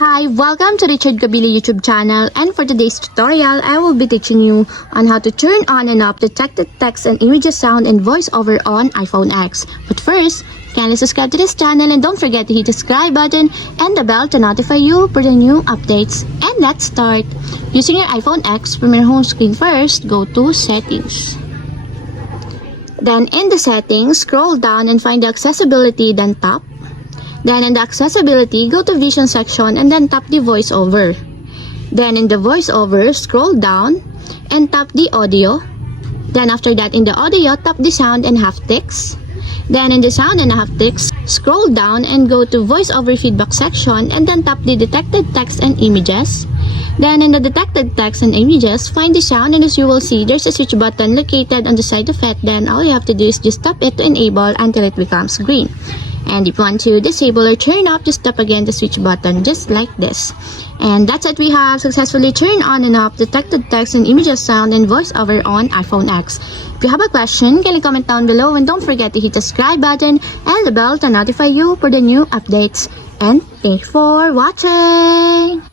Hi, welcome to Richard Gabili YouTube channel, and for today's tutorial, I will be teaching you on how to turn on and off detected text and images sound and voiceover on iPhone X. But first, kindly subscribe to this channel and don't forget to hit the subscribe button and the bell to notify you for the new updates. And let's start. Using your iPhone X, from your home screen first, go to Settings. Then in the settings, scroll down and find the accessibility, then tap. Then in the accessibility, go to vision section and then tap the voiceover. Then in the voiceover, scroll down and tap the audio. Then after that, in the audio, tap the sound and haptics. Then in the sound and haptics, scroll down and go to voiceover feedback section and then tap the detected text and images. Then in the detected text and images, find the sound, and as you will see, there's a switch button located on the side of it. Then all you have to do is just tap it to enable until it becomes green. And if you want to disable or turn off, just tap again the switch button just like this. And that's it, we have successfully turned on and off detected text and images sound and voiceover on iPhone X. If you have a question, kindly comment down below, and don't forget to hit the subscribe button and the bell to notify you for the new updates. And thanks for watching!